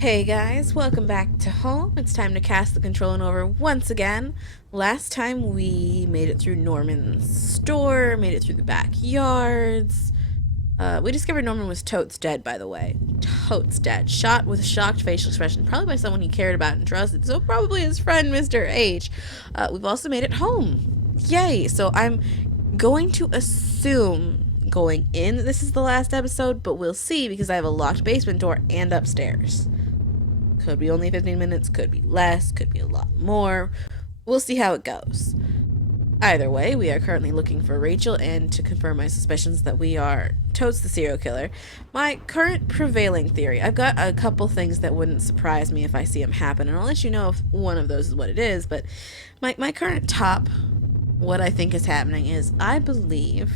Hey guys, welcome back to home. It's time to cast the controlling over once again. Last time we made it through Norman's store, made it through the backyards. We discovered Norman was totes dead, by the way. Totes dead. Shot with a shocked facial expression, probably by someone he cared about and trusted, so probably his friend, Mr. H. We've also made it home. Yay! So I'm going to assume going in this is the last episode, but we'll see because I have a locked basement door and upstairs. Could be only 15 minutes, could be less, could be a lot more. We'll see how it goes. Either way, we are currently looking for Rachel, and to confirm my suspicions that we are totes the serial killer, my current prevailing theory, I've got a couple things that wouldn't surprise me if I see them happen, and I'll let you know if one of those is what it is, but my current top, what I think is happening is I believe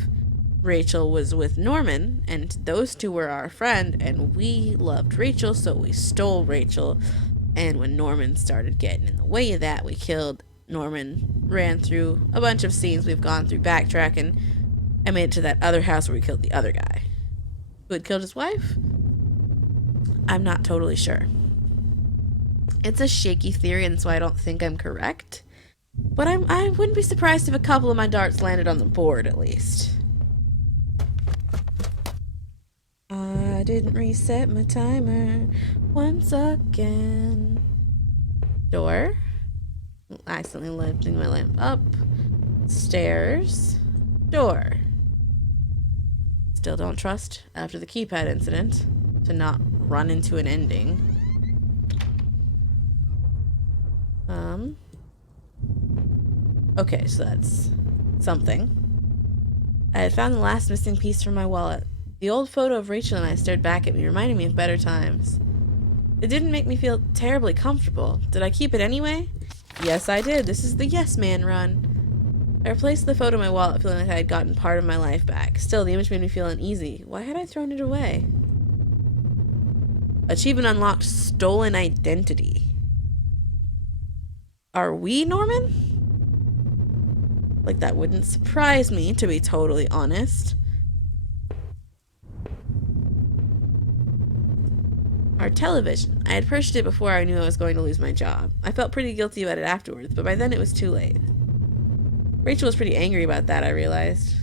Rachel was with Norman, and those two were our friend, and we loved Rachel, so we stole Rachel. And when Norman started getting in the way of that, we killed Norman, ran through a bunch of scenes we've gone through backtracking, and made it to that other house where we killed the other guy who had killed his wife. I'm not totally sure. It's a shaky theory, and so I don't think I'm correct. But I wouldn't be surprised if a couple of my darts landed on the board, at least. I didn't reset my timer once again. Door. Accidentally lifting my lamp up. Stairs. Door. Still don't trust, after the keypad incident, to not run into an ending. Okay, so that's something. I had found the last missing piece from my wallet. The old photo of Rachel and I stared back at me, reminding me of better times. It didn't make me feel terribly comfortable. Did I keep it anyway? Yes, I did. This is the yes man run. I replaced the photo in my wallet, feeling like I had gotten part of my life back. Still, the image made me feel uneasy. Why had I thrown it away? Achievement unlocked, stolen identity. Are we Norman? Like, that wouldn't surprise me, to be totally honest. Our television. I had purchased it before I knew I was going to lose my job. I felt pretty guilty about it afterwards, but by then it was too late. Rachel was pretty angry about that, I realized.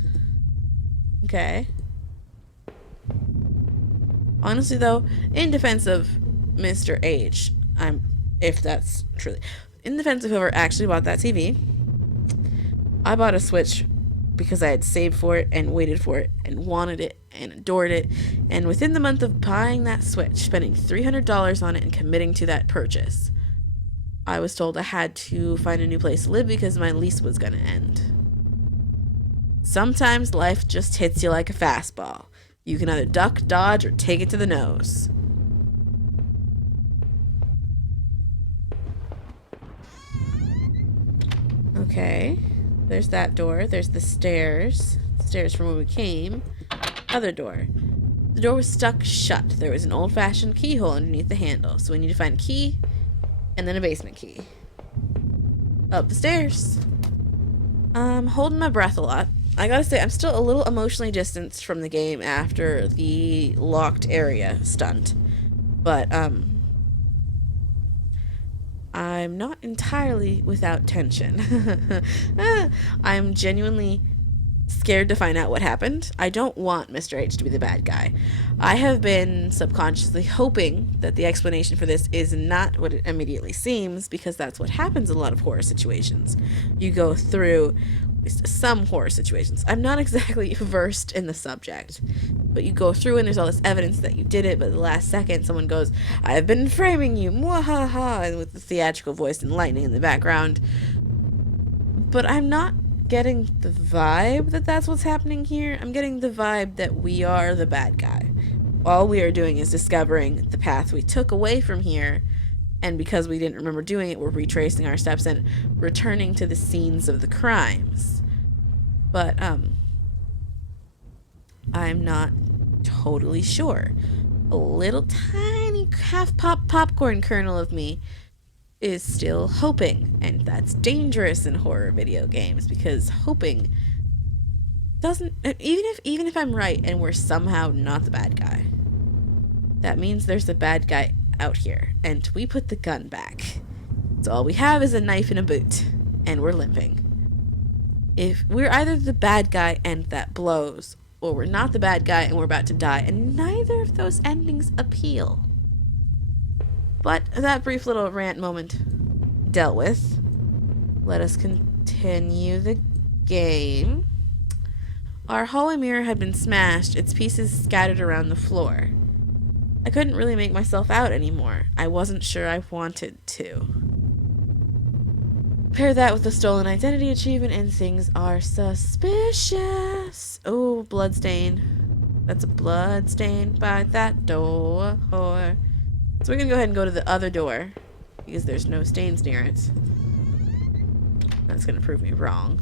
Okay. Honestly, though, in defense of Mr. H, if that's truly, in defense of whoever actually bought that TV, I bought a Switch because I had saved for it and waited for it and wanted it and adored it. And within the month of buying that Switch, spending $300 on it and committing to that purchase, I was told I had to find a new place to live because my lease was going to end. Sometimes life just hits you like a fastball. You can either duck, dodge, or take it to the nose. Okay. There's that door. There's the stairs. Stairs from where we came. Other door. The door was stuck shut. There was an old-fashioned keyhole underneath the handle, so we need to find a key and then a basement key. Up the stairs. I'm holding my breath a lot. I gotta say, I'm still a little emotionally distanced from the game after the locked area stunt. But, I'm not entirely without tension. I'm genuinely scared to find out what happened. I don't want Mr. H to be the bad guy. I have been subconsciously hoping that the explanation for this is not what it immediately seems, because that's what happens in a lot of horror situations. You go through some horror situations. I'm not exactly versed in the subject, but you go through and there's all this evidence that you did it, but at the last second someone goes, "I've been framing you, mwahaha," and with the theatrical voice and lightning in the background. But I'm not getting the vibe that that's what's happening here. I'm getting the vibe that we are the bad guy. All we are doing is discovering the path we took away from here, and because we didn't remember doing it, we're retracing our steps and returning to the scenes of the crimes. But I'm not totally sure. A little tiny half-pop popcorn kernel of me is still hoping, and that's dangerous in horror video games, because hoping doesn't, even if I'm right and we're somehow not the bad guy, that means there's a bad guy out here, and we put the gun back. So all we have is a knife and a boot, and we're limping. If we're either the bad guy and that blows, or we're not the bad guy and we're about to die, and neither of those endings appeal. But that brief little rant moment dealt with. Let us continue the game. Our hallway mirror had been smashed, its pieces scattered around the floor. I couldn't really make myself out anymore. I wasn't sure I wanted to. Pair that with the stolen identity achievement and things are suspicious. Oh, bloodstain. That's a bloodstain by that door. So we're gonna go ahead and go to the other door because there's no stains near it. That's gonna prove me wrong.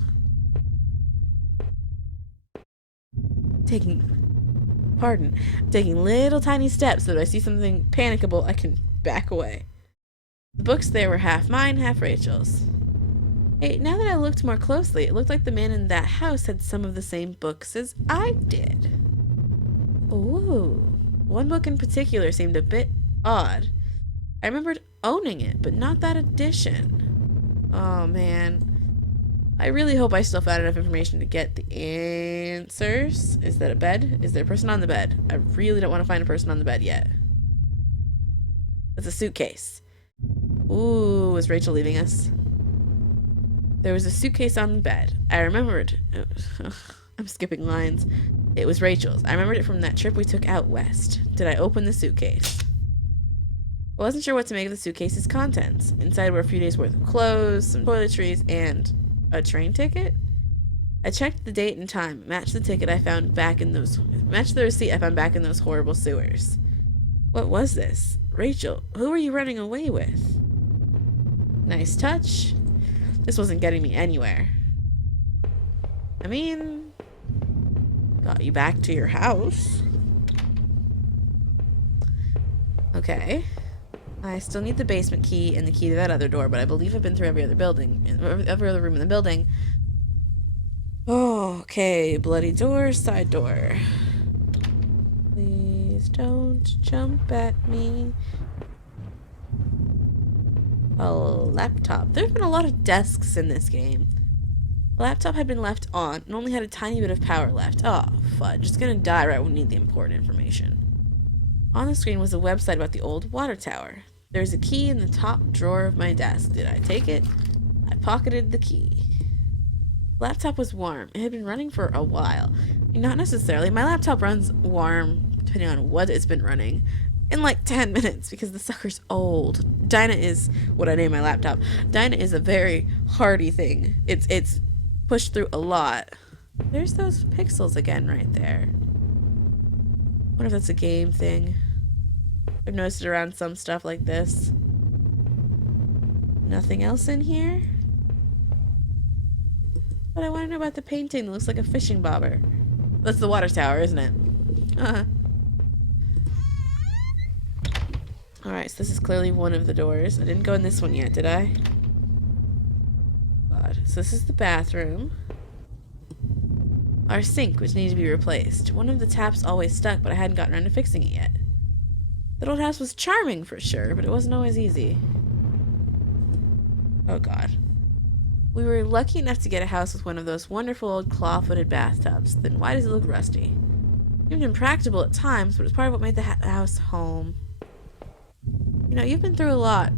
Taking little tiny steps so that if I see something panicable, I can back away. The books there were half mine, half Rachel's. Hey, now that I looked more closely, it looked like the man in that house had some of the same books as I did. Ooh. One book in particular seemed a bit odd. I remembered owning it, but not that edition. Oh, man. I really hope I still found enough information to get the answers. Is that a bed? Is there a person on the bed? I really don't want to find a person on the bed yet. It's a suitcase. Ooh, is Rachel leaving us? There was a suitcase on the bed. I remembered. I'm skipping lines. It was Rachel's. I remembered it from that trip we took out west. Did I open the suitcase? I wasn't sure what to make of the suitcase's contents. Inside were a few days worth of clothes, some toiletries, and a train ticket? I checked the date and time, matched the receipt I found back in those horrible sewers. What was this? Rachel, who were you running away with? Nice touch. This wasn't getting me anywhere. I mean, got you back to your house. Okay. I still need the basement key and the key to that other door, but I believe I've been through every other room in the building. Oh, okay, bloody door, side door. Please don't jump at me. A laptop. There have been a lot of desks in this game. The laptop had been left on and only had a tiny bit of power left. Oh, fudge. It's gonna die right when we need the important information. On the screen was a website about the old water tower. There's a key in the top drawer of my desk. Did I take it? I pocketed the key. The laptop was warm. It had been running for a while. Not necessarily. My laptop runs warm, depending on what it's been running, in like 10 minutes because the sucker's old. Dinah is what I name my laptop. Dinah is a very hardy thing. It's pushed through a lot. There's those pixels again right there. I wonder if that's a game thing. I've noticed it around some stuff like this. Nothing else in here? But I want to know about the painting that looks like a fishing bobber. That's the water tower, isn't it? Uh-huh. Alright, so this is clearly one of the doors. I didn't go in this one yet, did I? God. So this is the bathroom. Our sink, which needed to be replaced. One of the taps always stuck, but I hadn't gotten around to fixing it yet. That old house was charming for sure, but it wasn't always easy. Oh god. We were lucky enough to get a house with one of those wonderful old claw-footed bathtubs. Then why does it look rusty? It seemed impractical at times, but it's part of what made the house home. You know, you've been through a lot,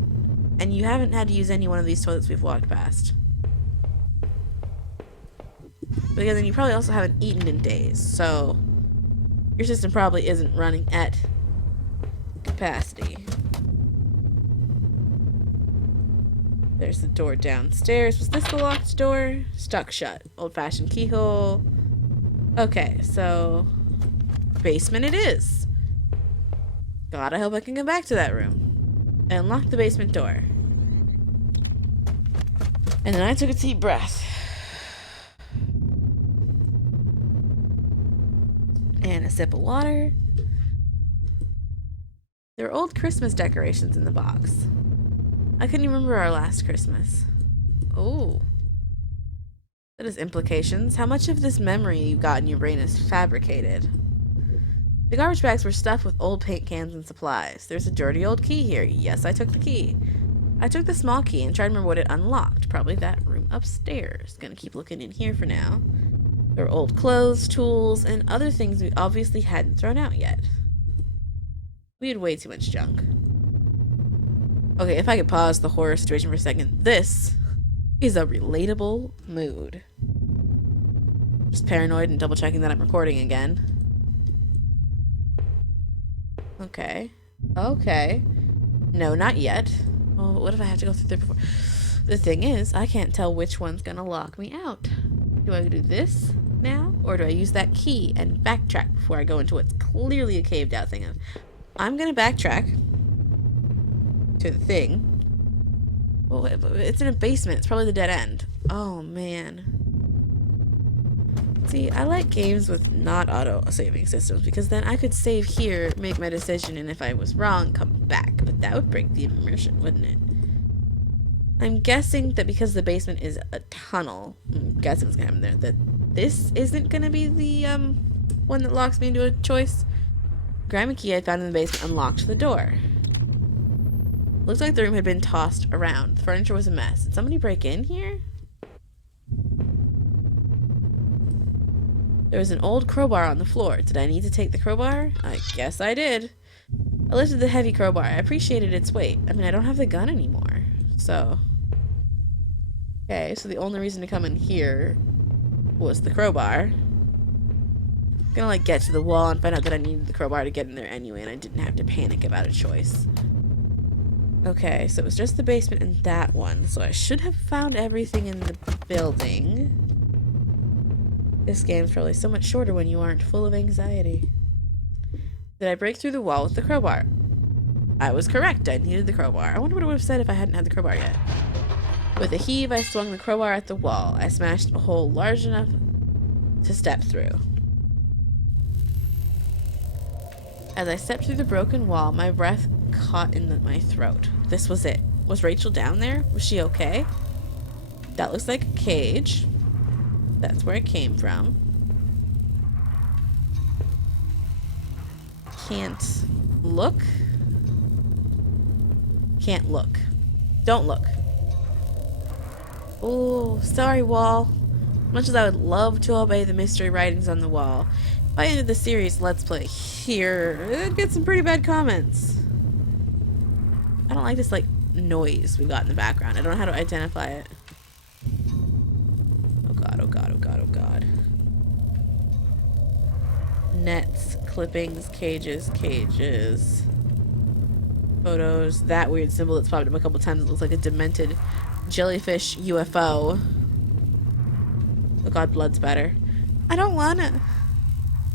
and you haven't had to use any one of these toilets we've walked past. But again, then you probably also haven't eaten in days, so your system probably isn't running at capacity. There's the door downstairs. Was this the locked door? Stuck shut. Old-fashioned keyhole. Okay, so basement it is. God, I hope I can go back to that room and unlock the basement door. And then I took a deep breath. And a sip of water. There were old Christmas decorations in the box. I couldn't even remember our last Christmas. Oh. That has implications. How much of this memory you got in your brain is fabricated? The garbage bags were stuffed with old paint cans and supplies. There's a dirty old key here. Yes, I took the key. I took the small key and tried to remember what it unlocked. Probably that room upstairs. Gonna keep looking in here for now. There were old clothes, tools, and other things we obviously hadn't thrown out yet. We had way too much junk. Okay, if I could pause the horror situation for a second. This is a relatable mood. Just paranoid and double checking that I'm recording again. Okay. Okay. No, not yet. Oh, what if I have to go through there before? The thing is, I can't tell which one's gonna lock me out. Do I do this now? Or do I use that key and backtrack before I go into what's clearly a caved out thing? I'm gonna backtrack to the thing. Well, it's in a basement. It's probably the dead end. Oh, man. See, I like games with not auto-saving systems because then I could save here, make my decision, and if I was wrong, come back. But that would break the immersion, wouldn't it? I'm guessing that because the basement is a tunnel, I'm guessing what's gonna happen there, that this isn't gonna be the one that locks me into a choice. Grabbing a key I found in the basement unlocked the door. Looks like the room had been tossed around. The furniture was a mess. Did somebody break in here? There was an old crowbar on the floor. Did I need to take the crowbar? I guess I did. I lifted the heavy crowbar. I appreciated its weight. I mean, I don't have the gun anymore. So. Okay, so the only reason to come in here was the crowbar. I'm gonna like get to the wall and find out that I needed the crowbar to get in there anyway, and I didn't have to panic about a choice. Okay, so it was just the basement and that one. So I should have found everything in the building. This game's probably so much shorter when you aren't full of anxiety. Did I break through the wall with the crowbar? I was correct. I needed the crowbar. I wonder what it would have said if I hadn't had the crowbar yet. With a heave, I swung the crowbar at the wall. I smashed a hole large enough to step through. As I stepped through the broken wall, my breath caught in my throat. This was it. Was Rachel down there? Was she okay? That looks like a cage. That's where it came from. Can't look. Can't look. Don't look. Oh, sorry, wall. Much as I would love to obey the mystery writings on the wall, if I ended the series Let's Play here, it'd get some pretty bad comments. I don't like this, like, noise we got in the background. I don't know how to identify it. Oh god, oh god, oh god, oh god. Nets, clippings, cages, cages. Photos. That weird symbol that's popped up a couple times. It looks like a demented jellyfish UFO. Oh god, blood spatter. I don't wanna.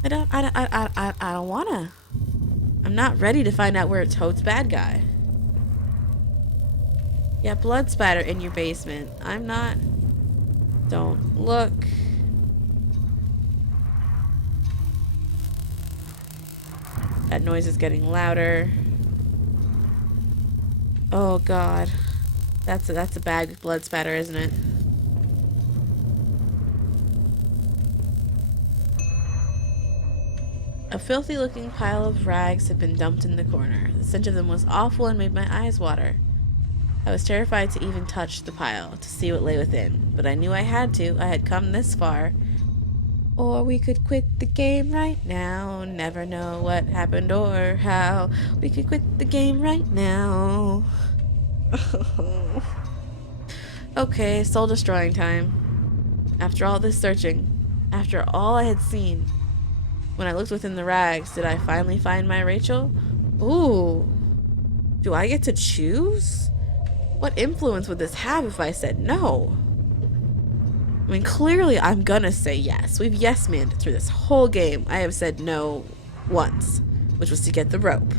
I don't wanna. I'm not ready to find out where it's Toad's bad guy. Yeah, blood spatter in your basement. I'm not. Don't look. That noise is getting louder. Oh god. That's a bag of blood spatter, isn't it? A filthy looking pile of rags had been dumped in the corner. The stench of them was awful and made my eyes water. I was terrified to even touch the pile, to see what lay within, but I knew I had to. I had come this far. Or we could quit the game right now, never know what happened or how. We could quit the game right now. Okay, soul destroying time. After all this searching, after all I had seen, when I looked within the rags, did I finally find my Rachel? Ooh. Do I get to choose? What influence would this have if I said no? I mean, clearly I'm gonna say yes. We've yes-manned through this whole game. I have said no once, which was to get the rope.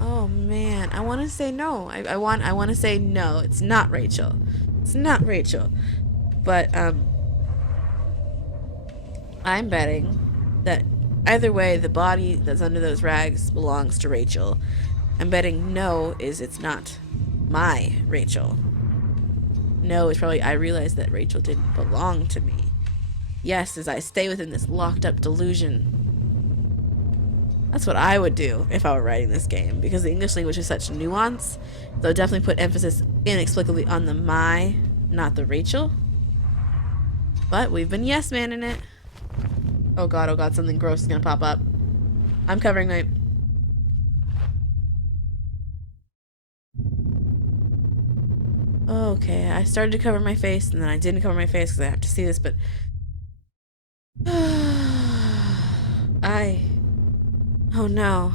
Oh man, I want to say no. I want to say no. It's not Rachel. It's not Rachel. But I'm betting that either way, the body that's under those rags belongs to Rachel. I'm betting no is it's not my Rachel. No is probably I realized that Rachel didn't belong to me. Yes, as I stay within this locked up delusion. That's what I would do if I were writing this game, because the English language is such nuance. So I definitely put emphasis inexplicably on the my, not the Rachel. But we've been yes man in it. Oh god, something gross is gonna pop up. I'm covering my... Okay, I started to cover my face, and then I didn't cover my face because I have to see this, but... Oh no.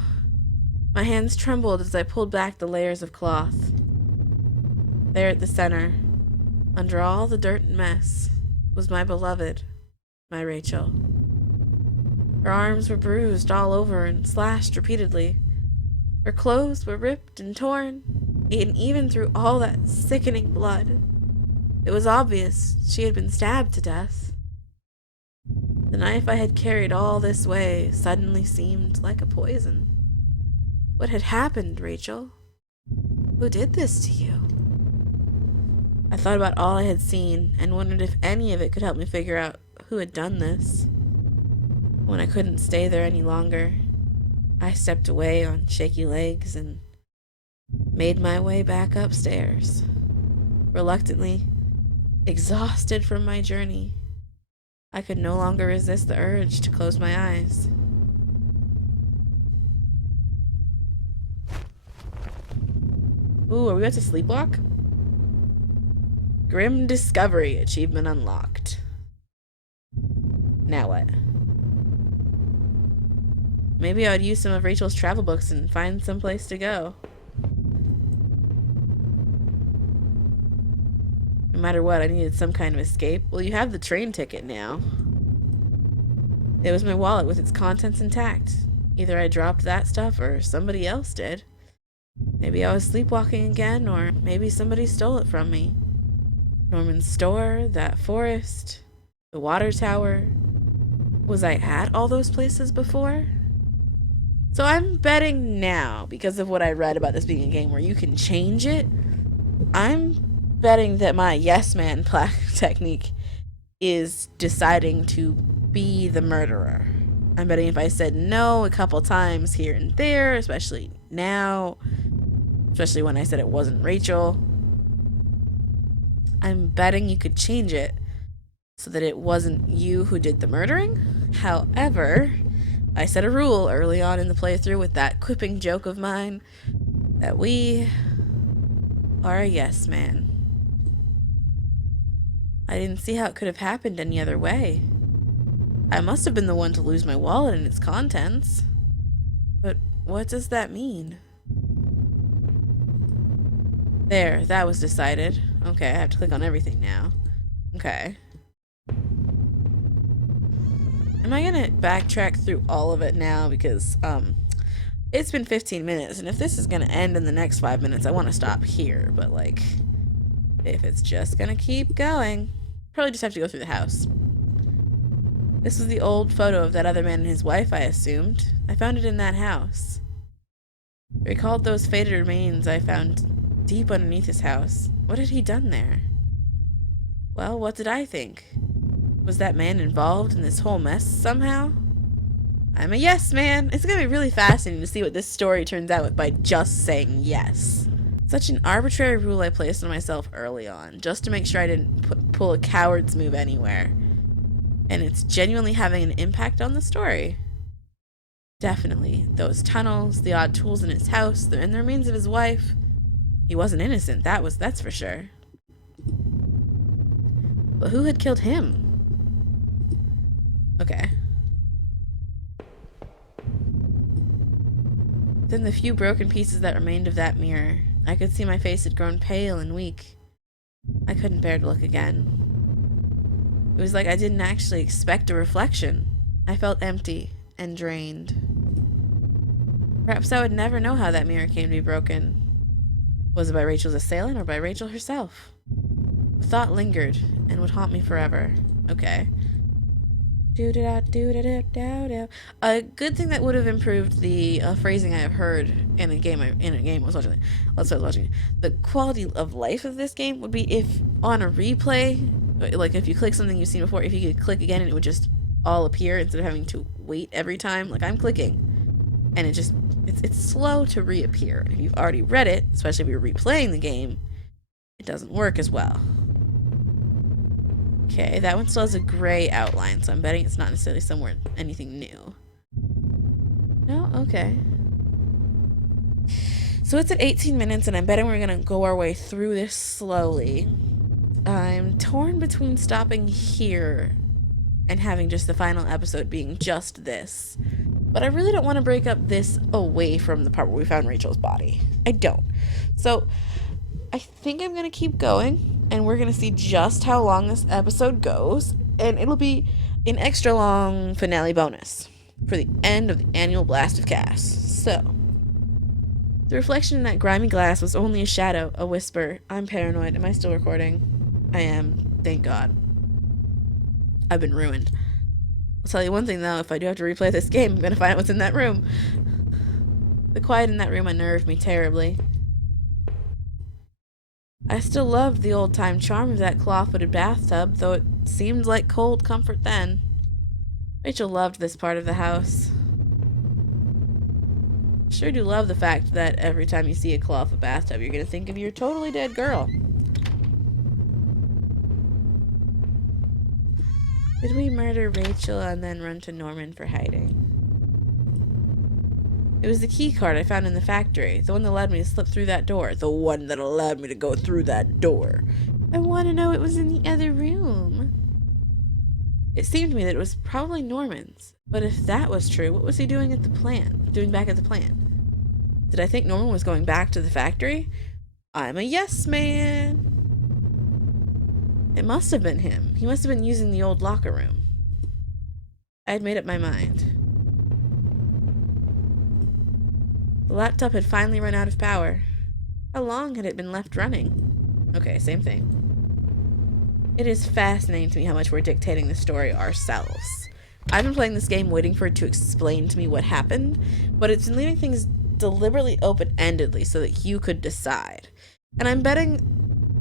My hands trembled as I pulled back the layers of cloth. There at the center, under all the dirt and mess, was my beloved, my Rachel. Her arms were bruised all over and slashed repeatedly. Her clothes were ripped and torn, and even through all that sickening blood, it was obvious she had been stabbed to death. The knife I had carried all this way suddenly seemed like a poison. What had happened, Rachel? Who did this to you? I thought about all I had seen and wondered if any of it could help me figure out who had done this. When I couldn't stay there any longer, I stepped away on shaky legs and made my way back upstairs. Reluctantly, exhausted from my journey, I could no longer resist the urge to close my eyes. Ooh, are we about to sleepwalk? Grim Discovery achievement unlocked. Now what? Maybe I would use some of Rachel's travel books and find some place to go. No matter what, I needed some kind of escape. Well, you have the train ticket now. It was my wallet with its contents intact. Either I dropped that stuff or somebody else did. Maybe I was sleepwalking again, or maybe somebody stole it from me. Norman's store, that forest, the water tower. Was I at all those places before? So I'm betting now, because of what I read about this being a game where you can change it, I'm betting that my yes man technique is deciding to be the murderer. I'm betting if I said no a couple times here and there, especially now, especially when I said it wasn't Rachel, I'm betting you could change it so that it wasn't you who did the murdering. However, I set a rule early on in the playthrough with that quipping joke of mine that we are a yes man. I didn't see how it could have happened any other way. I must have been the one to lose my wallet and its contents. But what does that mean? There, that was decided. Okay, I have to click on everything now. Okay. Am I gonna backtrack through all of it now? Because, it's been 15 minutes, and if this is gonna end in the next 5 minutes, I want to stop here. But, like, if it's just gonna keep going, probably just have to go through the house. This was the old photo of that other man and his wife, I assumed. I found it in that house. I recalled those faded remains I found deep underneath his house. What had he done there? Well, what did I think? Was that man involved in this whole mess somehow? I'm a yes man. It's gonna be really fascinating to see what this story turns out with by just saying yes. Such an arbitrary rule I placed on myself early on, just to make sure I didn't pull a coward's move anywhere. And it's genuinely having an impact on the story. Definitely. Those tunnels, the odd tools in his house, and the remains of his wife. He wasn't innocent, that's for sure. But who had killed him? Okay. Then the few broken pieces that remained of that mirror, I could see my face had grown pale and weak. I couldn't bear to look again. It was like I didn't actually expect a reflection. I felt empty and drained. Perhaps I would never know how that mirror came to be broken. Was it by Rachel's assailant or by Rachel herself? The thought lingered and would haunt me forever. Okay. A good thing that would have improved the phrasing I have heard in a game I was watching. The quality of life of this game would be if on a replay Like if you click something you've seen before, if you could click again and it would just all appear instead of having to wait every time. Like I'm clicking and it's slow to reappear. If you've already read it, especially if you're replaying the game, it doesn't work as well. Okay, that one still has a gray outline, so I'm betting it's not necessarily somewhere anything new. No? Okay. So it's at 18 minutes, and I'm betting we're gonna go our way through this slowly. I'm torn between stopping here and having just the final episode being just this. But I really don't want to break up this away from the part where we found Rachel's body. I don't. So I think I'm going to keep going, and we're going to see just how long this episode goes, and it'll be an extra long finale bonus for the end of the annual Blast of Cass. So, the reflection in that grimy glass was only a shadow, a whisper. I'm paranoid. Am I still recording? I am. Thank God. I've been ruined. I'll tell you one thing, though. If I do have to replay this game, I'm going to find out what's in that room. The quiet in that room unnerved me terribly. I still loved the old-time charm of that claw-footed bathtub, though it seemed like cold comfort then. Rachel loved this part of the house. Sure do love the fact that every time you see a claw-foot bathtub, you're gonna think of your totally dead girl. Did we murder Rachel and then run to Norman for hiding? It was the key card I found in the factory, the one that allowed me to slip through that door. The one that allowed me to go through that door. I want to know it was in the other room. It seemed to me that it was probably Norman's. But if that was true, what was he doing at the plant? Doing back at the plant? Did I think Norman was going back to the factory? I'm a yes man. It must have been him. He must have been using the old locker room. I had made up my mind. The laptop had finally run out of power. How long had it been left running? Okay, same thing. It is fascinating to me how much we're dictating the story ourselves. I've been playing this game waiting for it to explain to me what happened, but it's been leaving things deliberately open-endedly so that you could decide. And I'm betting...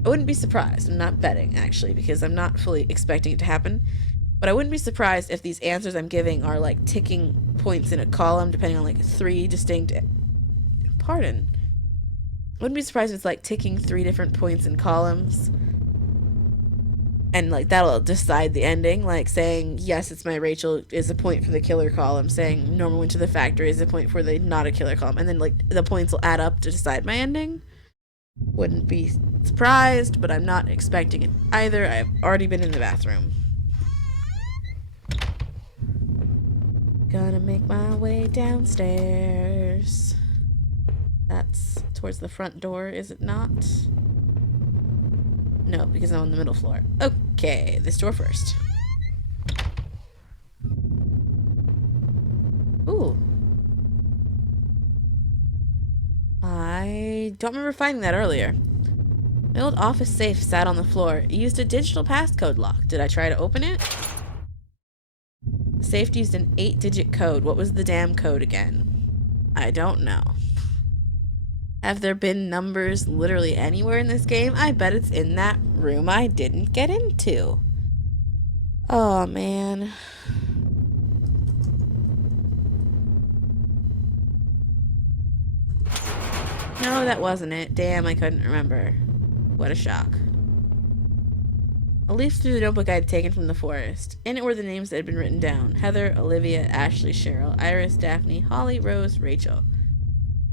I wouldn't be surprised. I'm not betting, actually, because I'm not fully expecting it to happen. But I wouldn't be surprised if these answers I'm giving are like ticking points in a column, depending on like 3 distinct... Pardon. I wouldn't be surprised if it's like ticking 3 different points in columns. And like that'll decide the ending. Like saying, yes, it's my Rachel is a point for the killer column. Saying Norman went to the factory is a point for the not a killer column. And then like the points will add up to decide my ending. Wouldn't be surprised, but I'm not expecting it either. I've already been in the bathroom. Gonna make my way downstairs. That's towards the front door, is it not? No, because I'm on the middle floor. Okay, this door first. Ooh. I don't remember finding that earlier. My old office safe sat on the floor. It used a digital passcode lock. Did I try to open it? The safe used an 8-digit code. What was the damn code again? I don't know. Have there been numbers literally anywhere in this game? I bet it's in that room I didn't get into. Oh, man. No, that wasn't it. Damn, I couldn't remember. What a shock. I leafed through the notebook I had taken from the forest. In it were the names that had been written down. Heather, Olivia, Ashley, Cheryl, Iris, Daphne, Holly, Rose, Rachel.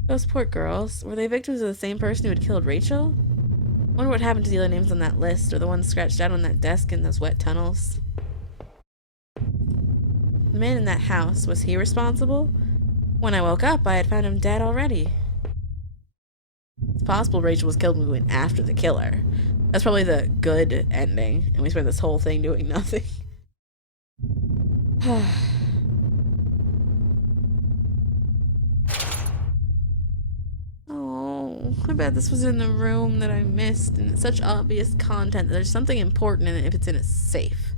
Those poor girls. Were they victims of the same person who had killed Rachel? I wonder what happened to the other names on that list, or the ones scratched out on that desk in those wet tunnels. The man in that house, was he responsible? When I woke up, I had found him dead already. It's possible Rachel was killed when we went after the killer. That's probably the good ending, and we spent this whole thing doing nothing. Oh, I bet this was in the room that I missed, and it's such obvious content that there's something important in it if it's in a safe.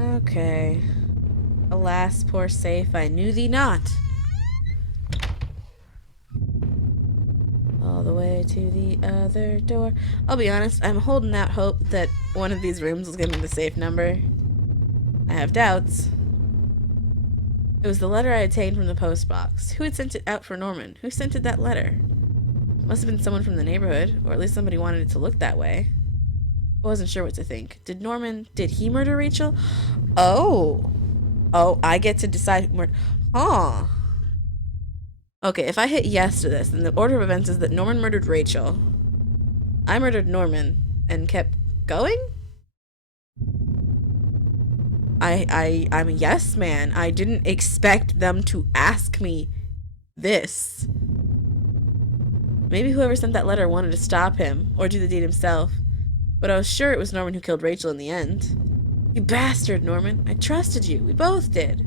Okay. Alas, poor safe, I knew thee not. to the other door. I'll be honest, I'm holding out hope that one of these rooms will give me the safe number. I have doubts. It was the letter I obtained from the post box. Who had sent it out for Norman? Who sent it that letter? Must have been someone from the neighborhood, or at least somebody wanted it to look that way. I wasn't sure what to think. Did he murder Rachel? Oh, I get to decide who murdered. Huh. Okay, if I hit yes to this, then the order of events is that Norman murdered Rachel. I murdered Norman and kept going? I'm a yes man. I didn't expect them to ask me this. Maybe whoever sent that letter wanted to stop him or do the deed himself. But I was sure it was Norman who killed Rachel in the end. You bastard, Norman. I trusted you. We both did.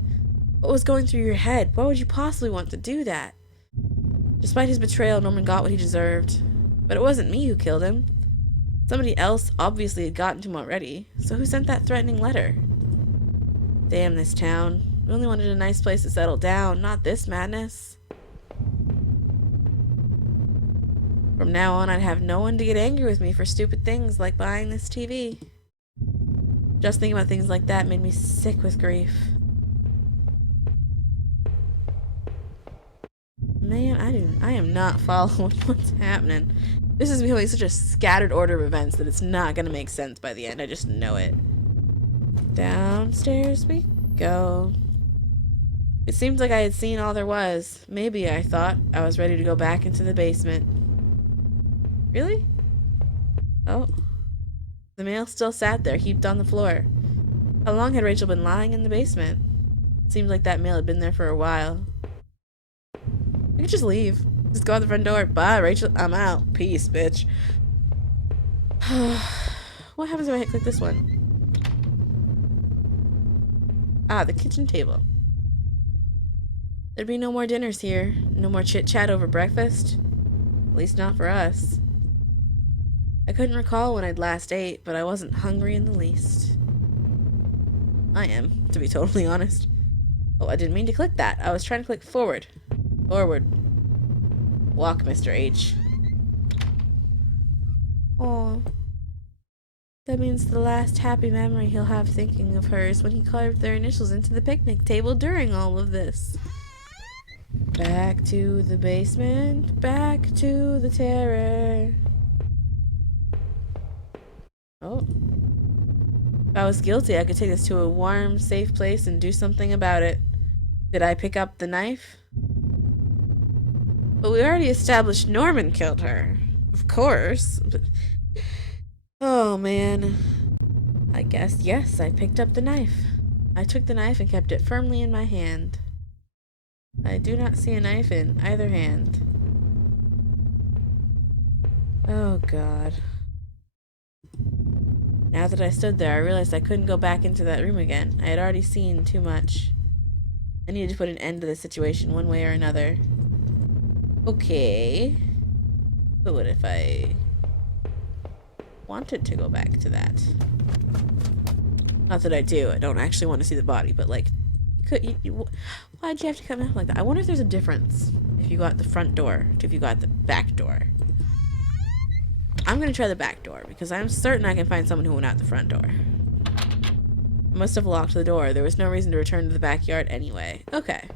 What was going through your head? Why would you possibly want to do that? Despite his betrayal, Norman got what he deserved. But it wasn't me who killed him. Somebody else obviously had gotten to him already. So who sent that threatening letter? Damn this town. We only wanted a nice place to settle down, not this madness. From now on, I'd have no one to get angry with me for stupid things like buying this TV. Just thinking about things like that made me sick with grief. Man, I am not following what's happening. This is becoming such a scattered order of events that it's not gonna make sense by the end. I just know it. Downstairs we go. It seemed like I had seen all there was. Maybe, I thought, I was ready to go back into the basement. Really? Oh. The mail still sat there, heaped on the floor. How long had Rachel been lying in the basement? It seemed like that mail had been there for a while. I could just leave. Just go out the front door. Bye, Rachel. I'm out. Peace, bitch. What happens if I click this one? Ah, the kitchen table. There'd be no more dinners here. No more chit-chat over breakfast. At least not for us. I couldn't recall when I'd last ate, but I wasn't hungry in the least. I am, to be totally honest. Oh, I didn't mean to click that. I was trying to click forward. Forward. Walk, Mr. H. Oh. That means the last happy memory he'll have thinking of her is when he carved their initials into the picnic table during all of this. Back to the basement. Back to the terror. Oh. If I was guilty, I could take this to a warm, safe place and do something about it. Did I pick up the knife? But we already established Norman killed her. Of course. But... oh, man. I guess, yes, I picked up the knife. I took the knife and kept it firmly in my hand. I do not see a knife in either hand. Oh, God. Now that I stood there, I realized I couldn't go back into that room again. I had already seen too much. I needed to put an end to the situation one way or another. Okay. But what if I wanted to go back to that? Not that I do. I don't actually want to see the body, but like, why'd you have to come out like that? I wonder if there's a difference if you go out the front door to if you go out the back door. I'm gonna try the back door because I'm certain I can find someone who went out the front door. I must have locked the door. There was no reason to return to the backyard anyway. Okay.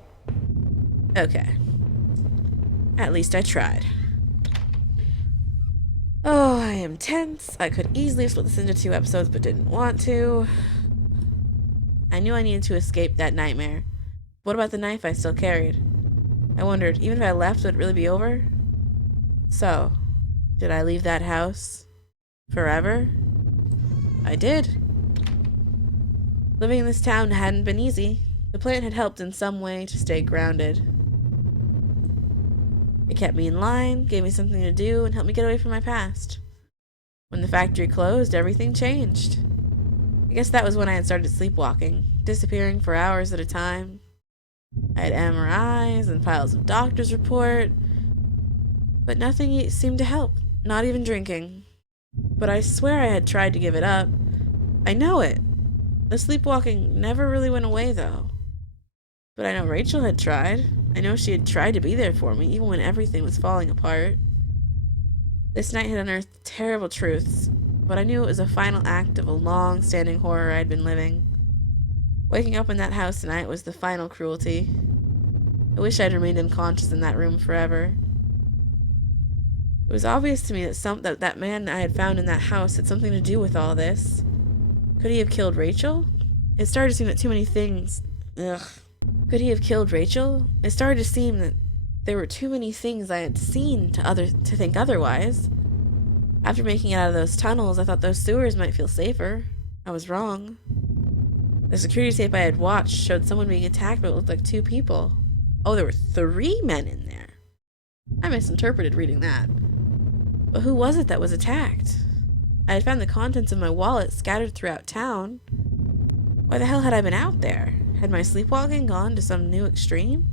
Okay. At least I tried. Oh, I am tense. I could easily split this into 2 episodes, but didn't want to. I knew I needed to escape that nightmare. What about the knife I still carried? I wondered, even if I left, would it really be over? So, did I leave that house forever? I did. Living in this town hadn't been easy. The plant had helped in some way to stay grounded. It kept me in line, gave me something to do, and helped me get away from my past. When the factory closed, everything changed. I guess that was when I had started sleepwalking, disappearing for hours at a time. I had MRIs and piles of doctor's report, but nothing seemed to help, not even drinking. But I swear I had tried to give it up. I know it. The sleepwalking never really went away, though. But I know Rachel had tried. I know she had tried to be there for me, even when everything was falling apart. This night had unearthed terrible truths, but I knew it was a final act of a long-standing horror I'd been living. Waking up in that house tonight was the final cruelty. I wish I'd remained unconscious in that room forever. It was obvious to me that man I had found in that house had something to do with all this. Could he have killed Rachel? It started to seem that too many things. Ugh. Could he have killed Rachel? It started to seem that there were too many things I had seen to think otherwise. After making it out of those tunnels, I thought those sewers might feel safer. I was wrong. The security tape I had watched showed someone being attacked, but it looked like 2 people. Oh, there were 3 men in there. I misinterpreted reading that. But who was it that was attacked? I had found the contents of my wallet scattered throughout town. Why the hell had I been out there? Had my sleepwalking gone to some new extreme?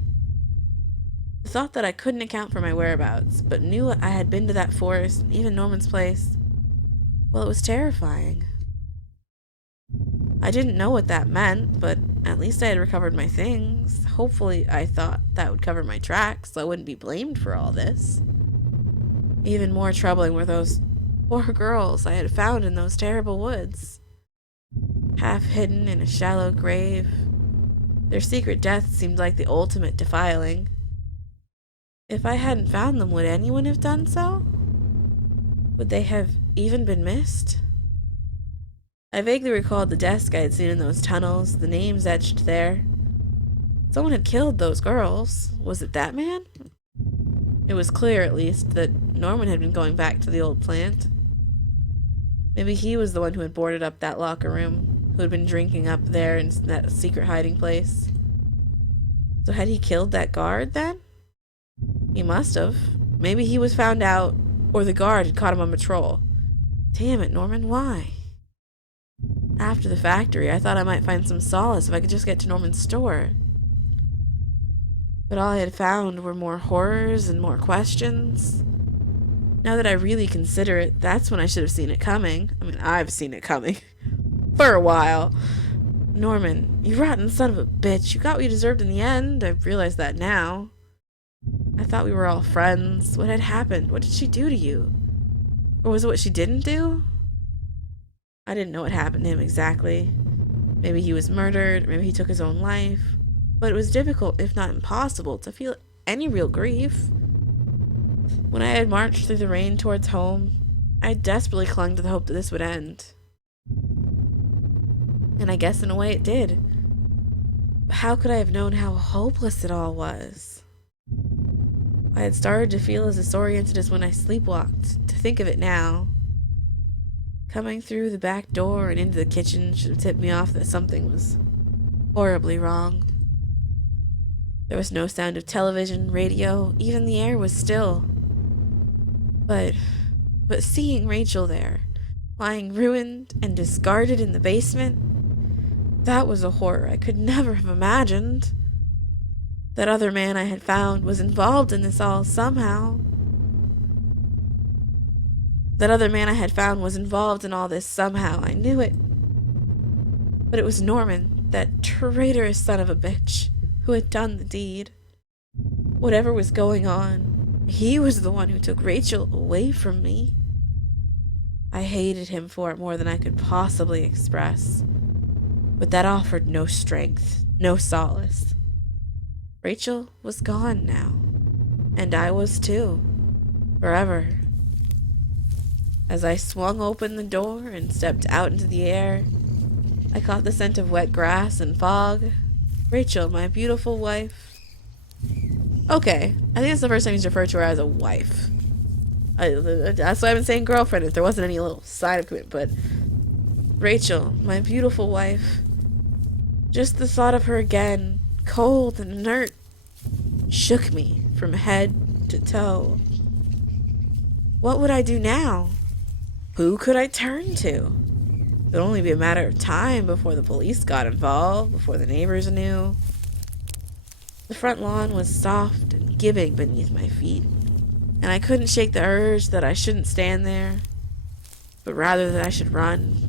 The thought that I couldn't account for my whereabouts, but knew I had been to that forest, even Norman's place, well, it was terrifying. I didn't know what that meant, but at least I had recovered my things. Hopefully, I thought that would cover my tracks, so I wouldn't be blamed for all this. Even more troubling were those poor girls I had found in those terrible woods, half hidden in a shallow grave. Their secret death seemed like the ultimate defiling. If I hadn't found them, would anyone have done so? Would they have even been missed? I vaguely recalled the desk I had seen in those tunnels, the names etched there. Someone had killed those girls. Was it that man? It was clear, at least, that Norman had been going back to the old plant. Maybe he was the one who had boarded up that locker room, who had been drinking up there in that secret hiding place. So had he killed that guard, then? He must have. Maybe he was found out, or the guard had caught him on patrol. Damn it, Norman, why? After the factory, I thought I might find some solace if I could just get to Norman's store. But all I had found were more horrors and more questions. Now that I really consider it, that's when I should have seen it coming. I mean, I've seen it coming. For a while. Norman, you rotten son of a bitch. You got what you deserved in the end. I realize that now. I thought we were all friends. What had happened? What did she do to you? Or was it what she didn't do? I didn't know what happened to him exactly. Maybe he was murdered, maybe he took his own life. But it was difficult, if not impossible, to feel any real grief. When I had marched through the rain towards home, I desperately clung to the hope that this would end. And I guess in a way it did. But how could I have known how hopeless it all was? I had started to feel as disoriented as when I sleepwalked, to think of it now. Coming through the back door and into the kitchen should have tipped me off that something was horribly wrong. There was no sound of television, radio, even the air was still. But seeing Rachel there, lying ruined and discarded in the basement, that was a horror I could never have imagined. That other man I had found was involved in this all somehow. That other man I had found was involved in all this somehow. I knew it. But it was Norman, that traitorous son of a bitch, who had done the deed. Whatever was going on, he was the one who took Rachel away from me. I hated him for it more than I could possibly express. But that offered no strength, no solace. Rachel was gone now. And I was too. Forever. As I swung open the door and stepped out into the air, I caught the scent of wet grass and fog. Rachel, my beautiful wife. Okay, I think it's the first time he's referred to her as a wife. That's why I've been saying girlfriend if there wasn't any little sign of commitment, but Rachel, my beautiful wife. Just the thought of her again, cold and inert, shook me from head to toe. What would I do now? Who could I turn to? It would only be a matter of time before the police got involved, before the neighbors knew. The front lawn was soft and giving beneath my feet, and I couldn't shake the urge that I shouldn't stand there, but rather that I should run.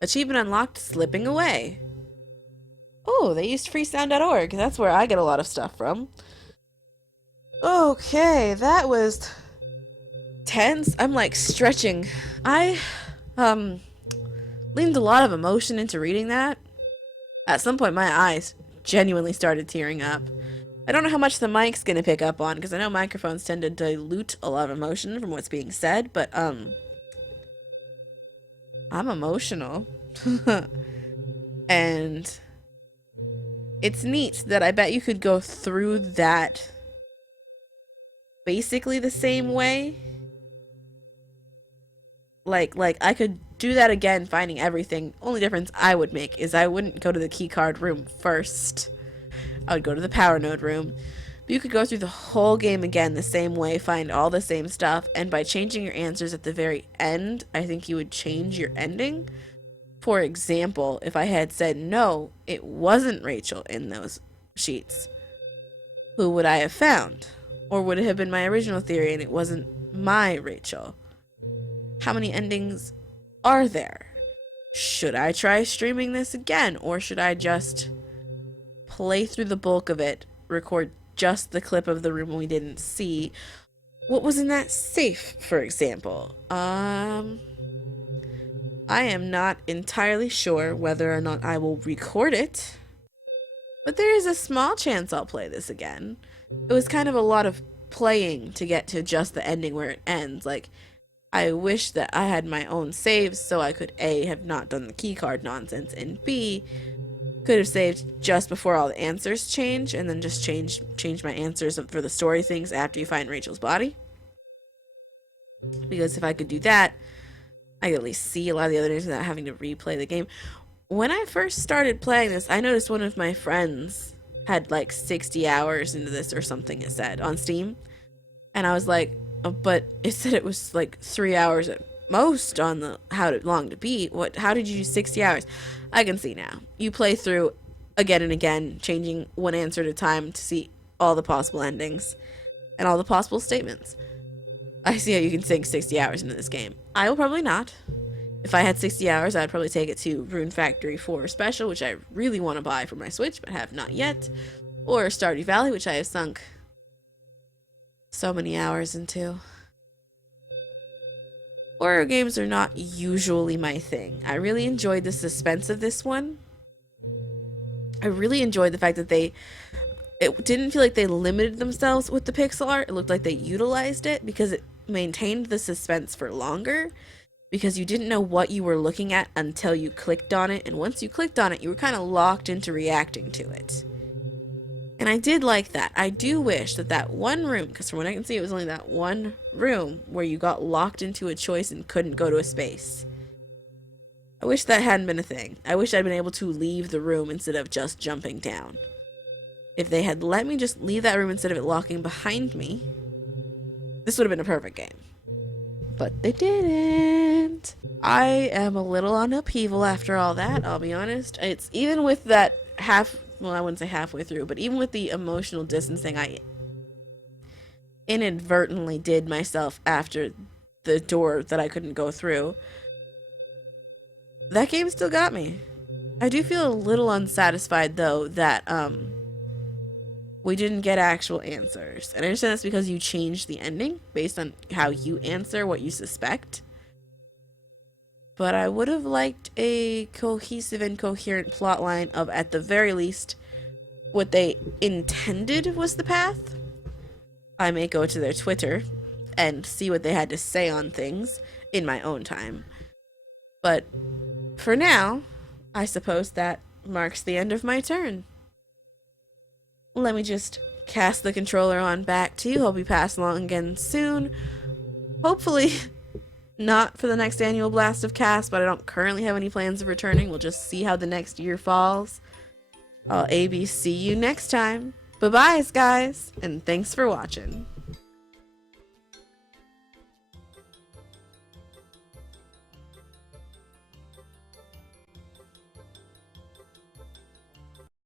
Achievement unlocked, slipping away. Oh, they used freesound.org. That's where I get a lot of stuff from. Okay, that was tense. I'm like stretching. I um leaned a lot of emotion into reading that. At some point my eyes genuinely started tearing up. I don't know how much the mic's gonna pick up on because I know microphones tend to dilute a lot of emotion from what's being said, but I'm emotional. And it's neat that I bet you could go through that basically the same way. Like I could do that again, finding everything. Only difference I would make is I wouldn't go to the keycard room first. I would go to the power node room. But you could go through the whole game again the same way, find all the same stuff, and by changing your answers at the very end, I think you would change your ending. For example, if I had said no, it wasn't Rachel in those sheets, who would I have found? Or would it have been my original theory and it wasn't my Rachel? How many endings are there? Should I try streaming this again, or should I just play through the bulk of it, record just the clip of the room we didn't see? What was in that safe, for example? I am not entirely sure whether or not I will record it, but there is a small chance I'll play this again. It was kind of a lot of playing to get to just the ending where it ends. Like, I wish that I had my own saves so I could A, have not done the keycard nonsense, and B, could have saved just before all the answers change, and then just change my answers for the story things after you find Rachel's body. Because if I could do that, I could at least see a lot of the other names without having to replay the game. When I first started playing this, I noticed one of my friends had like 60 hours into this or something, it said, on Steam. And I was like, oh, but it said it was like 3 hours at most on the how long to beat. How did you do 60 hours? I can see now. You play through again and again, changing one answer at a time to see all the possible endings and all the possible statements. I see how you can sink 60 hours into this game. I will probably not. If I had 60 hours, I'd probably take it to Rune Factory 4 Special, which I really want to buy for my Switch, but have not yet. Or Stardew Valley, which I have sunk so many hours into. Horror games are not usually my thing. I really enjoyed the suspense of this one. I really enjoyed the fact that it didn't feel like they limited themselves with the pixel art. It looked like they utilized it because it maintained the suspense for longer, because you didn't know what you were looking at until you clicked on it, and once you clicked on it, you were kind of locked into reacting to it. And I did like that. I do wish that one room, because from what I can see, it was only that one room where you got locked into a choice and couldn't go to a space. I wish that hadn't been a thing. I wish I'd been able to leave the room instead of just jumping down. If they had let me just leave that room instead of it locking behind me, this would have been a perfect game. But they didn't. I am a little on upheaval after all that, I'll be honest. It's even with that well, I wouldn't say halfway through, but even with the emotional distancing I inadvertently did myself after the door that I couldn't go through, that game still got me. I do feel a little unsatisfied, though, that we didn't get actual answers. And I understand that's because you changed the ending based on how you answer what you suspect. But I would have liked a cohesive and coherent plotline of, at the very least, what they intended was the path. I may go to their Twitter and see what they had to say on things in my own time. But for now, I suppose that marks the end of my turn. Let me just cast the controller on back to you. Hope you pass along again soon. Hopefully not for the next annual blast of cast, but I don't currently have any plans of returning. We'll just see how the next year falls. I'll see you next time. Bye-bye, guys, and thanks for watching.